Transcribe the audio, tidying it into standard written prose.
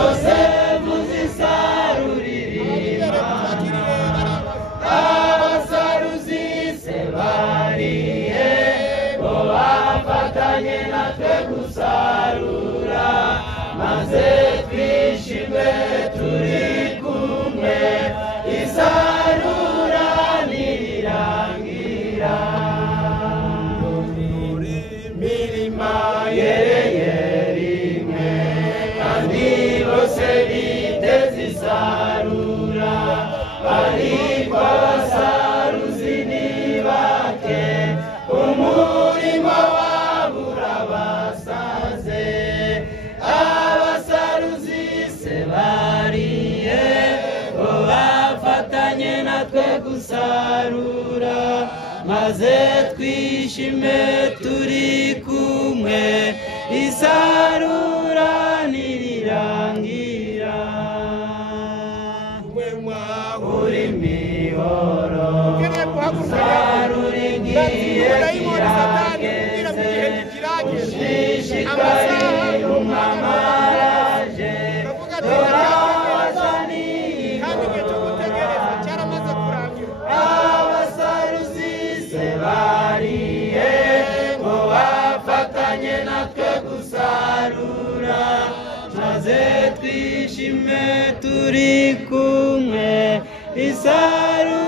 zose muzisarurira abasaruzi se barihe bo bafatanye natwe gusarura maze twishime turi kumwe isarura nirirangira mirima yereye rimwe kandi bose biteze isarura ariko abasaruzi ni bake umurimo wabura basaze abasaruzi se bariye bo bafatanye natwe gusarura maze twishime turi kumwe isarura nirirangira uri mihoro sarura igihe kirageze ushishikari umwamaraje abasaruzi se bariye ngo bafatanye natwe gusarura maze twishime turi kumwe isarura